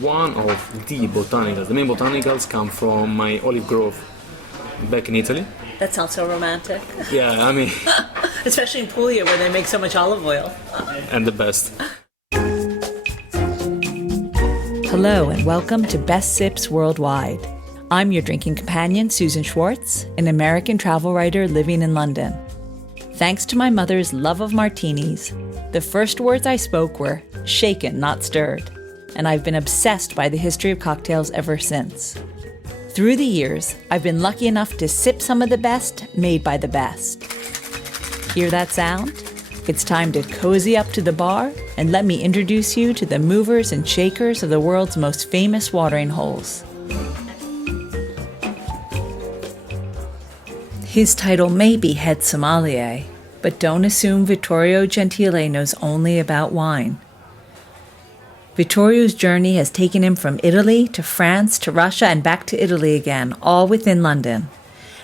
one of the botanicals. The main botanicals come from my olive grove back in Italy. That sounds so romantic. Yeah, I mean... Especially in Puglia where they make so much olive oil. And the best. Hello and welcome to Best Sips Worldwide. I'm your drinking companion, Susan Schwartz, an American travel writer living in London. Thanks to my mother's love of martinis, the first words I spoke were shaken, not stirred, and I've been obsessed by the history of cocktails ever since. Through the years, I've been lucky enough to sip some of the best made by the best. Hear that sound? It's time to cozy up to the bar and let me introduce you to the movers and shakers of the world's most famous watering holes. His title may be Head Sommelier, but don't assume Vittorio Gentile knows only about wine. Vittorio's journey has taken him from Italy to France to Russia and back to Italy again, all within London.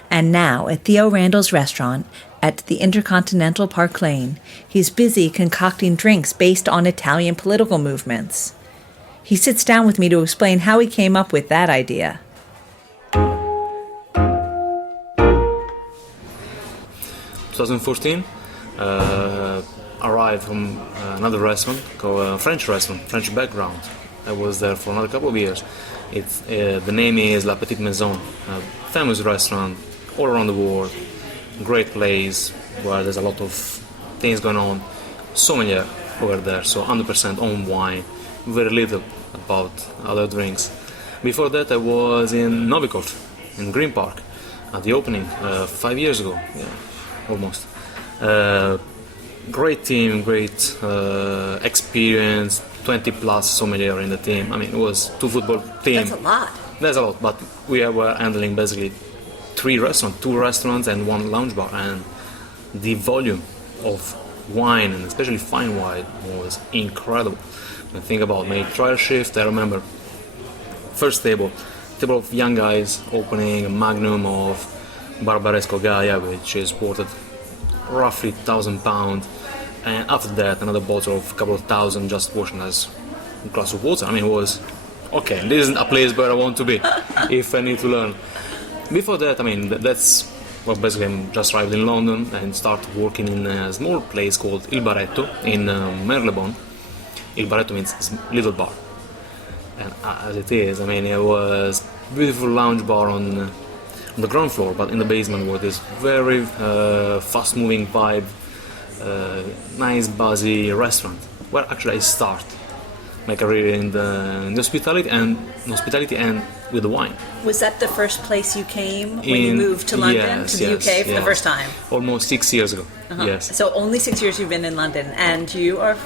And now, at Theo Randall's restaurant at the InterContinental Park Lane, he's busy concocting drinks based on Italian political movements. He sits down with me to explain how he came up with that idea. 2014, arrived from another restaurant, called French restaurant, French background. I was there for another couple of years. The name is La Petite Maison, a famous restaurant all around the world. Great place where there's a lot of things going on. Sommelier over there, so 100% own wine, very little about other drinks. Before that I was in Novikov, in Green Park, at the opening 5 years ago, almost. Great team, great experience, 20 plus sommelier in the team. I mean, it was two football team. That's a lot. That's a lot, but we were handling basically two restaurants and one lounge bar, and the volume of wine, and especially fine wine, was incredible. When I think about my trial shift, I remember first table of young guys opening a magnum of Barbaresco Gaia, which is worth roughly £1,000, and after that another bottle of a couple of thousand just washing as a glass of water. I mean, it was okay, this isn't a place where I want to be if I need to learn. Before that, I mean, that's basically I just arrived in London and started working in a small place called Il Barretto in Marylebone. Il Barretto means little bar, and as it is, I mean, it was a beautiful lounge bar on the ground floor, but in the basement was this very fast-moving vibe, nice buzzy restaurant where actually I start my career in the hospitality and with the wine. Was that the first place you came when you moved to London, to the UK for the first time? Almost 6 years ago, yes. So only 6 years you've been in London, and you are,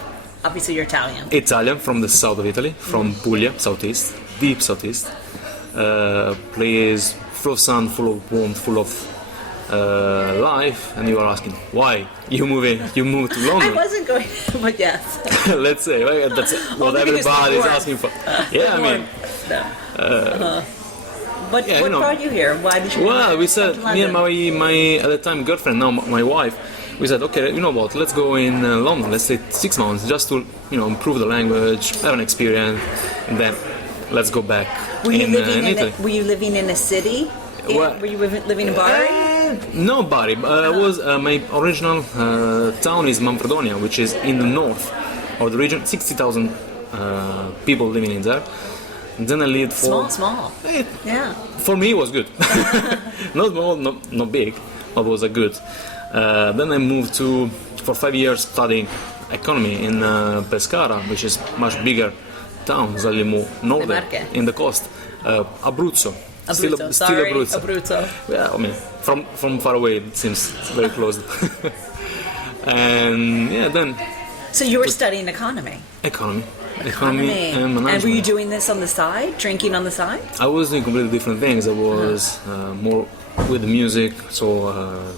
obviously you're Italian. Italian, from the south of Italy, from Puglia, southeast, deep southeast. Place full of sun, full of warmth, full of life, and you are asking why you moved to London. I wasn't going, but yes. Let's say, right? That's what everybody is asking for. Yeah, I mean. What brought you here? Why did you? Well, we said, me and my at the time girlfriend, now my wife, we said, okay, you know what? Let's go in London. Let's say 6 months, just to improve the language, have an experience, and then let's go back. Were you Italy. Were you living in a city? Were you living in Bari? No, Bari. Was my original town is Manfredonia, which is in the north of the region. 60,000 people living in there. And then I lived for small. Yeah. For me, it was good. Not small, not big, but it was a good. Then I moved for 5 years studying economy in Pescara, which is much bigger town, slightly more northern in the coast. Abruzzo. Still Abruzzo. Yeah, I mean, from far away it seems very close. And yeah, then. So you were studying economy. Economy and management. And were you doing this on the side, drinking on the side? I was doing completely different things. I was more with the music, so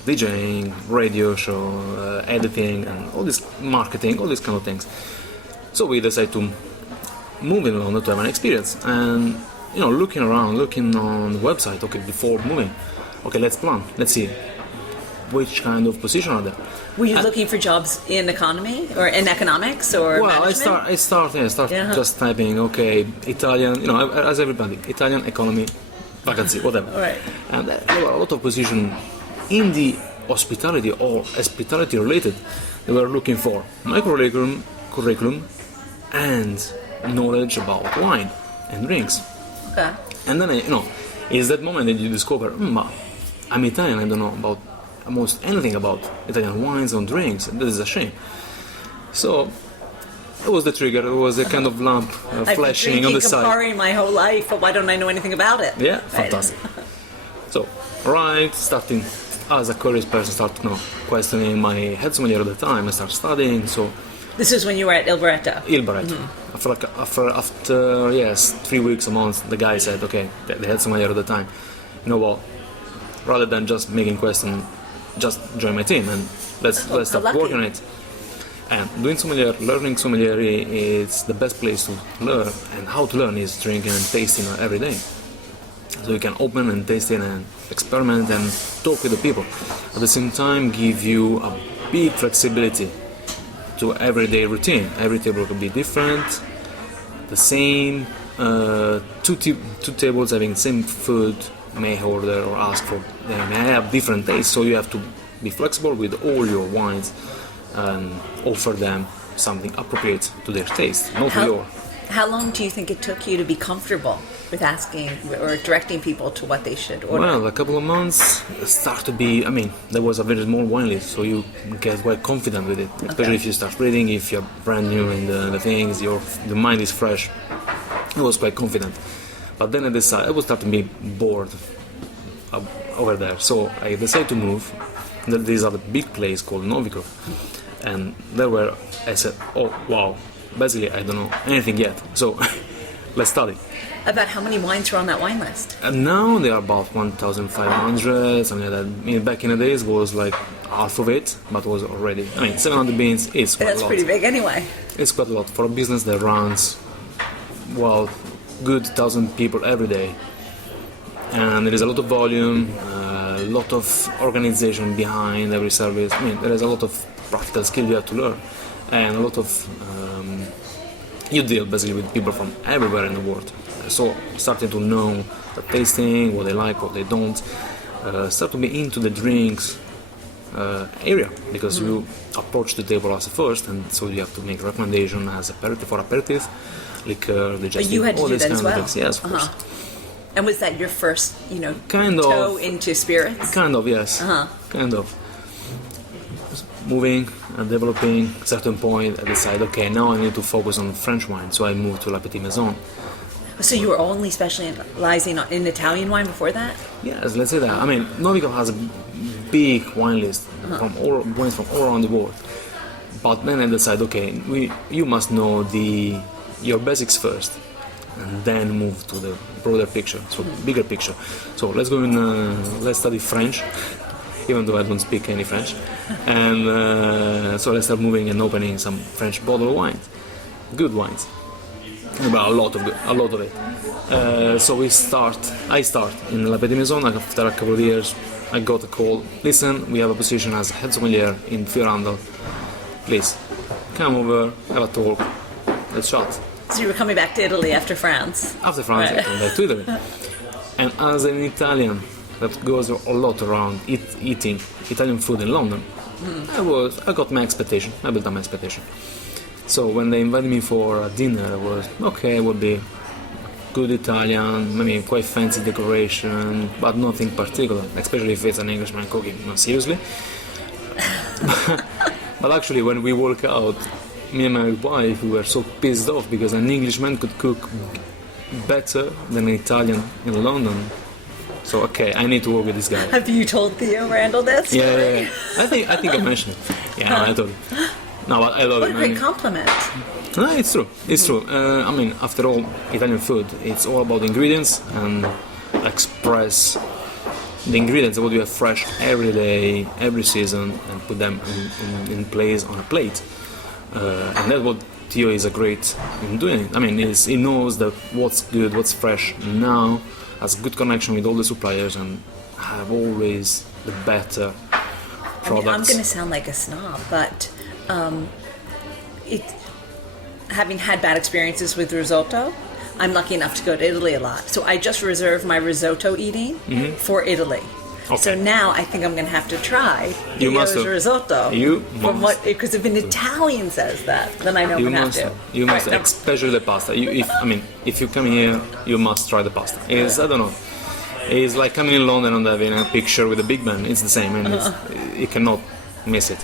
DJing, radio show, editing, and all this marketing, all these kind of things. So we decided to move in London to have an experience, and looking around, looking on the website. Okay, before moving, okay, let's plan. Let's see which kind of position are there. Were you looking for jobs in economy or in economics or management? I start just typing, okay, Italian, as everybody, Italian economy, vacancy, whatever. Right. And there were a lot of positions in the hospitality or hospitality related. They were looking for my curriculum and knowledge about wine and drinks. Okay. And then, it's that moment that you discover, I'm Italian, I don't know about almost anything about Italian wines and drinks, and that is a shame. So, it was the trigger, it was a kind of lamp flashing on the side. I've been drinking Campari my whole life, but why don't I know anything about it? Yeah, fantastic. So, starting as a curious person, questioning my head sommelier at the time, I started studying, so... This is when you were at Il Barretto? Il Barretto. Mm-hmm. After 3 weeks, a month, the guy said, okay, the head sommelier at the time, you know what, rather than just making questions, just join my team and let's start working on it. And doing sommelier, learning sommelier is the best place to learn, and how to learn is drinking and tasting every day. So you can open and taste it and experiment and talk with the people. At the same time, give you a big flexibility to everyday routine. Every table could be different, the same, two tables having the same food may order or ask for, they may have different tastes, so you have to be flexible with all your wines and offer them something appropriate to their taste, not your. How long do you think it took you to be comfortable with asking or directing people to what they should order? Well, a couple of months start to be, there was a very small wine list, so you get quite confident with it, especially if you start reading, if you're brand new in the things, your mind is fresh. I was quite confident. But then I decided, I was starting to be bored over there, so I decided to move. There's a big place called Novikov, and there where I said, oh wow, basically I don't know anything yet, so let's study. About how many wines were on that wine list? And now they are about 1,500, something like that. Back in the days was like half of it, but was already, 700 beans is quite a lot. That's pretty big anyway. It's quite a lot for a business that runs, good 1,000 people every day. And there is a lot of volume, a lot of organization behind every service. There is a lot of practical skill you have to learn, and a lot of you deal basically with people from everywhere in the world. So starting to know the tasting, what they like, what they don't, start to be into the drinks area, because you approach the table as a first, and so you have to make recommendation as aperitif, liquor, digestive. But you had to do that as well. Yes, of course. And was that your first, kind toe of into spirits? Kind of, yes. Kind of. Moving and developing. At a certain point, I decided, okay, now I need to focus on French wine, so I moved to La Petite Maison. So you were only specializing in Italian wine before that? Yes, let's say that. Novikov has a big wine list from all wines from all around the world. But then I decided, okay, you must know your basics first, and then move to the broader picture, so bigger picture. So let's go let's study French, even though I don't speak any French. And so let's start moving and opening some French bottle wines, good wines. But a lot of it. So I start in La Petite Maison. After a couple of years, I got a call. Listen, we have a position as head sommelier in Theo Randall. Please, come over, have a talk, let's chat. So you were coming back to Italy after France? After France, I came back to Italy. And as an Italian that goes a lot around eating Italian food in London, I got my expectation. I built up my expectation. So when they invited me for a dinner, I was, okay, it would be good Italian, quite fancy decoration, but nothing particular, especially if it's an Englishman cooking, seriously. But actually, when we walk out, me and my wife, we were so pissed off because an Englishman could cook better than an Italian in London. So okay, I need to work with this guy. Have you told Theo Randall that story? Yeah. I think I mentioned it. Yeah, I told him. No, but I love it. What a great compliment. No, it's true. It's true. After all, Italian food, it's all about ingredients and express the ingredients that we have fresh every day, every season, and put them in place on a plate. And that's what Theo is great in doing. He knows that what's good, what's fresh now, has good connection with all the suppliers, and have always the better products. I'm going to sound like a snob, but having had bad experiences with risotto, I'm lucky enough to go to Italy a lot. So I just reserved my risotto eating for Italy. Okay. So now I think I'm going to have to try You Theo's must. risotto. You from must. Because if an Italian says that, then I know I'm You going to have must, to. you must, All right, especially the pasta. If you come here, you must try the pasta. I don't know. It's like coming in London and having a picture with a big man. It's the same, and you cannot miss it.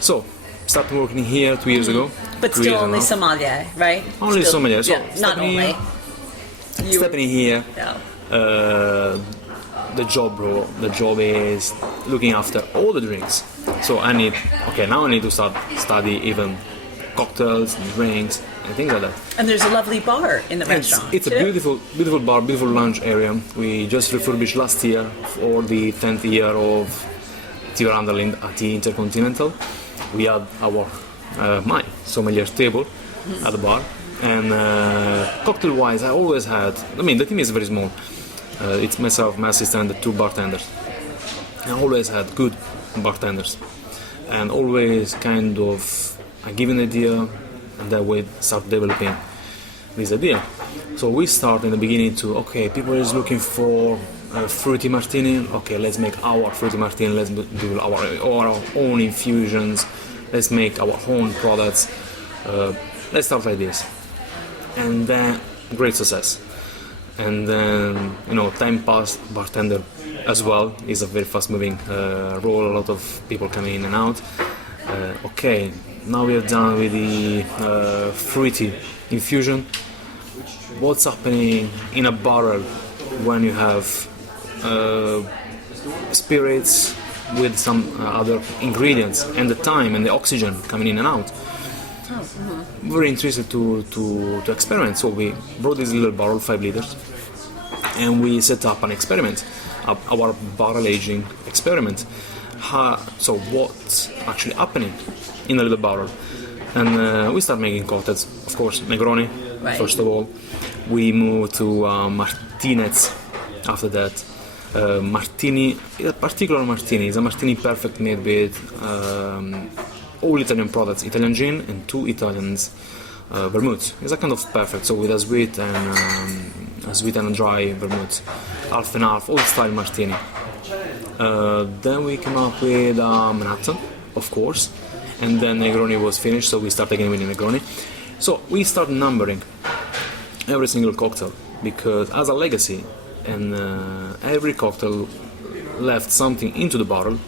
So, started working here 2 years ago. But 2 still years only now. sommelier, right? Only Still- sommelier. So yeah, not Stephanie- only. You were- Stepping here, No. the job is looking after all the drinks. So now I need to start study even cocktails and drinks and things like that. And there's a lovely bar in the restaurant. It's a too. beautiful bar, beautiful lunch area. We just refurbished last year for the 10th year of Theo Randall at the InterContinental. We had my sommelier table at the bar. And cocktail-wise, I always had. The team is very small. It's myself, my assistant, and the 2 bartenders. I always had good bartenders, and always kind of I give an idea, and then we start developing this idea. So we start in the beginning people is looking for a fruity martini. Okay, let's make our fruity martini. Let's do our own infusions. Let's make our own products. Let's start like this. And then great success. And then time passed. Bartender as well is a very fast moving role. A lot of people coming in and out. Now we are done with the fruity infusion. What's happening in a barrel when you have spirits with some other ingredients, and the time and the oxygen coming in and out? Very interested to experiment. So we brought this little barrel, 5 liters, and we set up an experiment, our barrel aging experiment. So what's actually happening in a little barrel? And we start making cocktails, of course, Negroni, Right. first of all. We move to Martinez after that. Martini, a particular martini, is a martini perfect made with all Italian products, Italian gin and 2 Italians vermouths. It's a kind of perfect, so with a sweet and a dry vermouth, half and half, old style martini. Then we came up with Manhattan, of course, and then Negroni was finished, so we start again with Negroni. So we start numbering every single cocktail, because as a legacy, and every cocktail left something into the bottle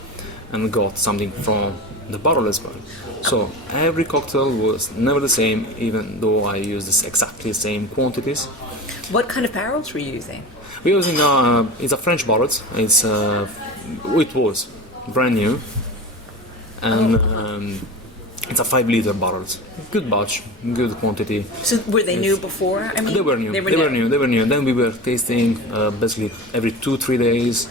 and got something from the bottle as well. So every cocktail was never the same, even though I used exactly the same quantities. What kind of barrels were you using? We're using it's a French bottle. It was brand new, and it's a 5 liter bottle. Good batch, good quantity. So were they new before? I mean, They were new. They were new. Then we were tasting basically every 2-3 days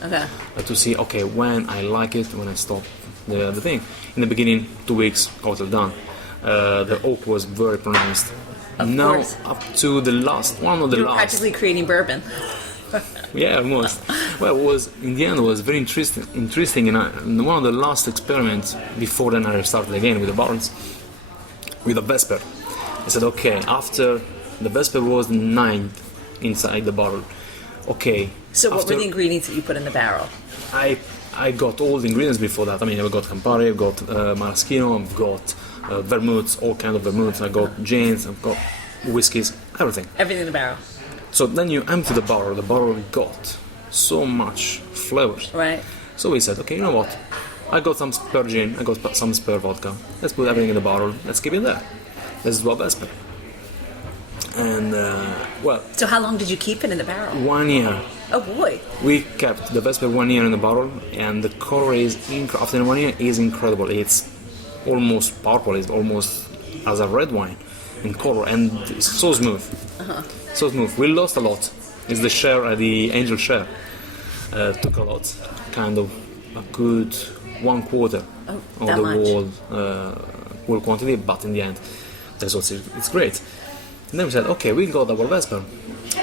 to see when I like it, when I stop the thing. In the beginning, 2 weeks, cocktail done. The oak was very pronounced. Now course. up to the last one of the You were last. practically creating bourbon. Yeah, almost. Well, in the end, it was very interesting, and one of the last experiments before then I started again with the barrels, with a Vesper. I said, after the Vesper was the 9th inside the bottle. So what were the ingredients that you put in the barrel? I got all the ingredients before that. I've got Campari, I've got Maraschino, I've got vermouths, all kinds of vermouths. I got gins, I've got whiskeys, everything. Everything in the barrel. So then you empty the barrel got so much flavors. Right. So we said, you know what? I got some spare gin, I got some spare vodka. Let's put everything in the barrel, let's keep it there. Let's do a Vesper. And, So how long did you keep it in the barrel? 1 year. Oh boy. We kept the Vesper 1 year in the barrel, and the color is, after 1 year, is incredible. It's almost purple, it's almost as a red wine in color, and it's so smooth. So smooth. We lost a lot. It's the share, the angel share. Took a lot, kind of a good 1/4 of that the much. whole quantity, but in the end, that's what it's great. And then we said, we got our Vesper.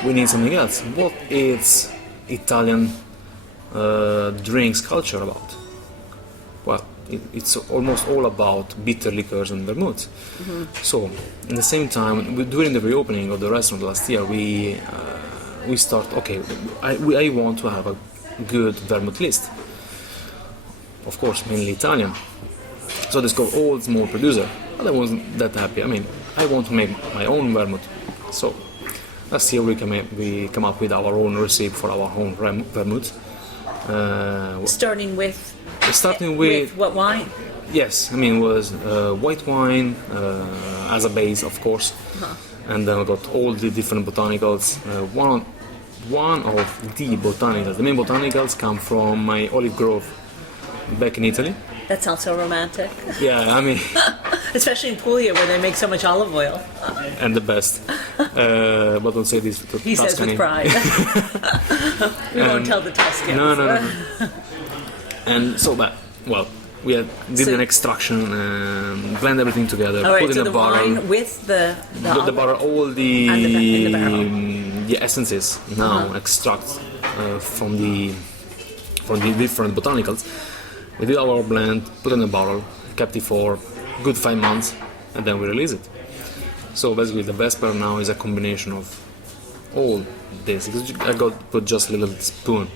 We need something else. What is Italian drinks culture about? well, it's almost all about bitter liqueurs and vermouth. So, in the same time, during the reopening of the restaurant last year, we start. Okay, I want to have a good vermouth list. Of course, mainly Italian. So this got all small producer, but I wasn't that happy. I mean, I want to make my own vermouth. So last year we come up with our own recipe for our own vermouth. Starting with what wine? Yes, I mean it was white wine as a base, of course, and then we got all the different botanicals. One of the botanicals, the main botanicals, come from my olive grove back in Italy. That sounds so romantic. Yeah, I mean, especially in Puglia where they make so much olive oil. And the best. But don't say this to He Tuscany. says with pride. We won't tell the Tuscans. No. And so that, well, we did an extraction, blend everything together, all right, put so in a the barrel. wine with the barrel, all in the barrel. the essences now extract from the different botanicals. We did our blend, put in a barrel, kept it for good 5 months, and then we release it. So basically, the Vesper now is a combination of all this. I put just a little spoon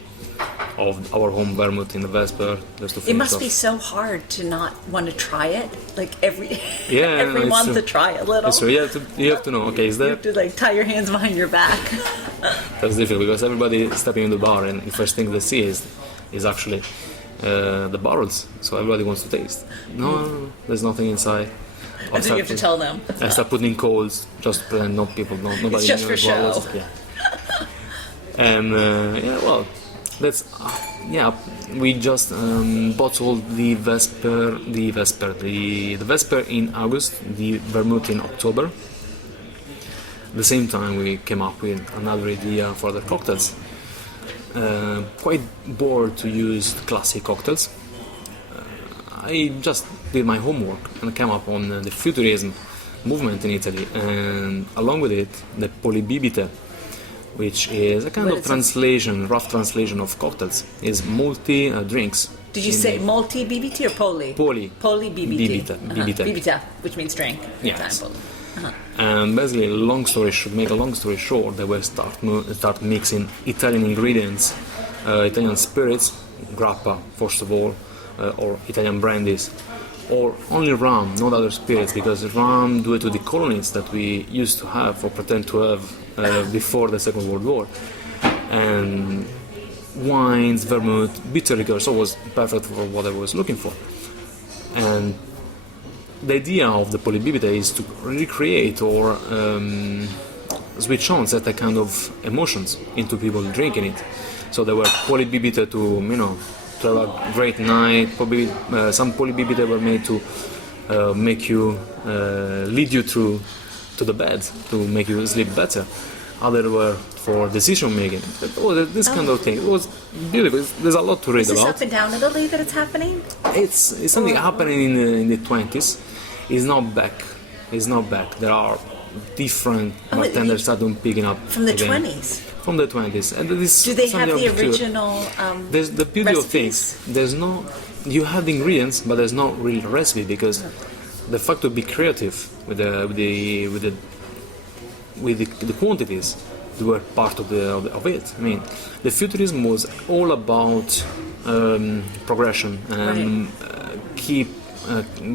of our home vermouth in the Vesper just to finish It must off. be so hard to not want to try it, like every it's month true. to try a little. It's true. You have to know. Okay, is You that have to like tie your hands behind your back. that's difficult because everybody stepping in the bar and the first thing they see is actually the barrels. So everybody wants to taste. No, there's nothing inside. And then you have to tell them. I start putting in coals just to pretend nobody It's just for show. Yeah. And we just bottled the Vesper in August, the vermouth in October. At the same time, we came up with another idea for the cocktails. Quite bored to use classic cocktails. I just did my homework and came up on the futurism movement in Italy, and along with it, the polybibite, which is a kind of rough translation of cocktails, is multi drinks. Did you say multi BBT or poly? Poly. Poly BBT. Bibite. Bibita, which means drink. Yes. Example. And basically, make a long story short, they will start mixing Italian ingredients, Italian spirits, grappa first of all, or Italian brandies, or only rum, not other spirits, because rum, due to the colonies that we used to have or pretend to have before the Second World War, and wines, vermouth, bitter liquor, so it was perfect for what I was looking for. And the idea of the polybibite is to recreate or switch on certain kind of emotions into people drinking it. So they were polybibite to have a great night. Probably some polybibite were made to make you lead you through to the bed to make you sleep better. Others were for decision making. This kind of thing. It was beautiful. There's a lot to read Is this about. up and down Italy that it's happening? It's something happening in the 20s. It's not back. There are different bartenders that don't picking up from the again. 20s. From the 20s, and this. Do they have the original? There's the beauty recipes? of things. There's no. You have the ingredients, but there's no real recipe because the fact to be creative with the quantities were part of it. I mean, the futurism was all about progression and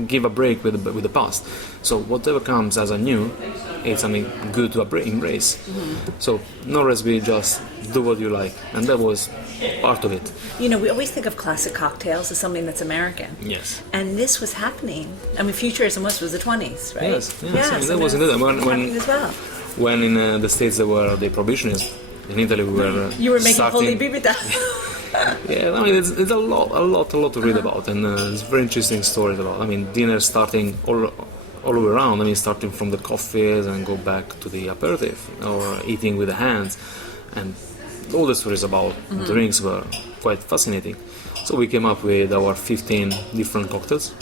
give a break with the past. So whatever comes as a new, it's something good to embrace. So no recipe, just do what you like, and that was part of it. We always think of classic cocktails as something that's American. Yes. And this was happening. I mean, futurism was the 20s, right? Yes. Yeah, that was in it. happening as well. When in the States there were the prohibitionists, in Italy we were. You were making starting, holy bibita. Yeah, I mean it's a lot to read about, and it's very interesting stories about. I mean, dinner starting all the way around. I mean, starting from the coffees and go back to the aperitif or eating with the hands, and all the stories about drinks were quite fascinating. So we came up with our 15 different cocktails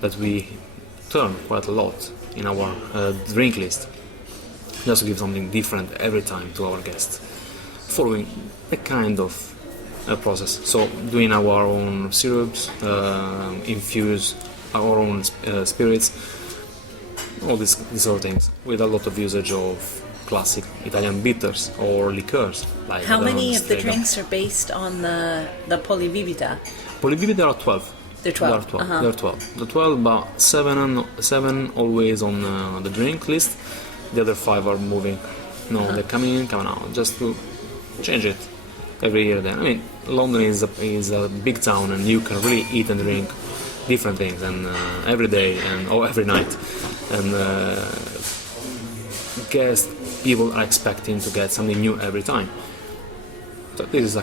that we turned quite a lot in our drink list, just to give something different every time to our guests, following a kind of process. So doing our own syrups, infuse our own spirits, all these sort of things, with a lot of usage of classic Italian bitters or liqueurs. Like How many of the Strega. drinks are based on the Polybibita? Polybibita are 12. They're 12. They're 12. They're 12. The 12, but seven always on the drink list. The other 5 are moving. No, they're coming in, coming out, just to change it every year. Then I mean, London is a big town, and you can really eat and drink different things, and every day or every night, and people are expecting to get something new every time. So this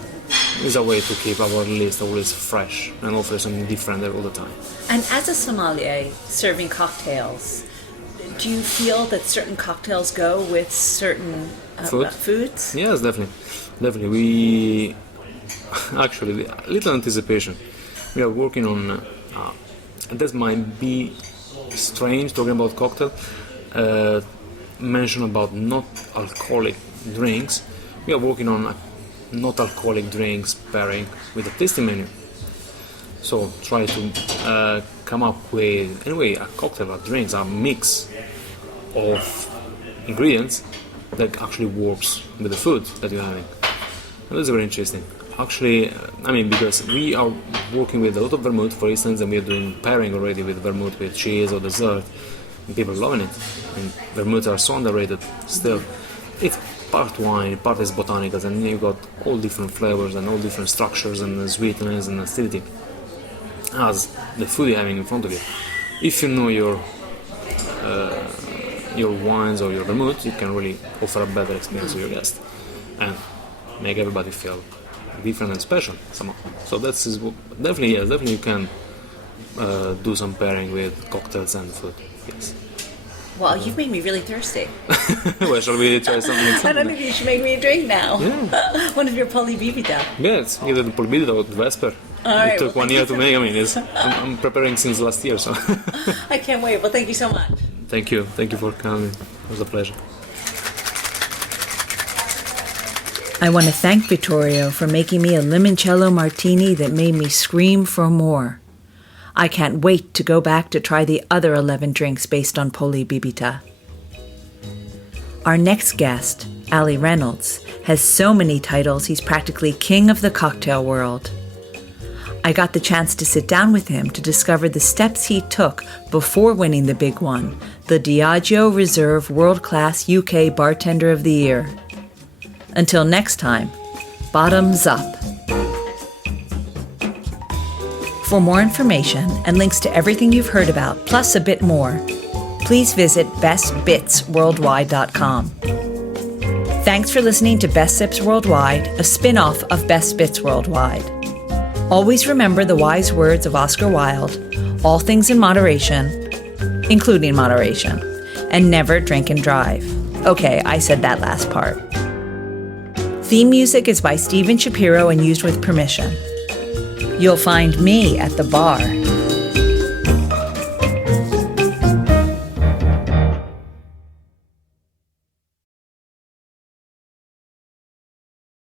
is a way to keep our list always fresh and offer something different all the time. And as a sommelier serving cocktails, do you feel that certain cocktails go with certain foods? Yes, definitely. We actually, a little anticipation. We are working on. That might be strange talking about cocktail. Mention about not alcoholic drinks. We are working on not alcoholic drinks pairing with a tasting menu. So try to come up with a cocktail of drinks, a mix of ingredients that actually works with the food that you're having. And that's very interesting. Actually, because we are working with a lot of vermouth, for instance, and we are doing pairing already with vermouth with cheese or dessert, and people are loving it. And vermouth are so underrated still. It's part wine, part is botanicals, and you've got all different flavors and all different structures and sweetness and acidity as the food you're having in front of you. If you know your wines or your vermouth, you can really offer a better experience to your guests and make everybody feel different and special somehow. So definitely you can do some pairing with cocktails and food. Yes. Well, you've made me really thirsty. Well, shall we try something? I don't know if you should make me a drink now. Yeah. One of your Polybibita. Yeah, it's either the Polybibita or the Vesper. All right, It took 1 year to make. I'm preparing since last year, so. I can't wait. Well, thank you so much. Thank you for coming. It was a pleasure. I want to thank Vittorio for making me a limoncello martini that made me scream for more. I can't wait to go back to try the other 11 drinks based on Polybibita. Our next guest, Ali Reynolds, has so many titles he's practically king of the cocktail world. I got the chance to sit down with him to discover the steps he took before winning the big one, the Diageo Reserve World Class UK Bartender of the Year. Until next time, bottoms up. For more information and links to everything you've heard about, plus a bit more, please visit bestbitsworldwide.com. Thanks for listening to Best Sips Worldwide, a spin-off of Best Bits Worldwide. Always remember the wise words of Oscar Wilde, all things in moderation, including moderation, and never drink and drive. Okay, I said that last part. Theme music is by Steven Shapiro and used with permission. You'll find me at the bar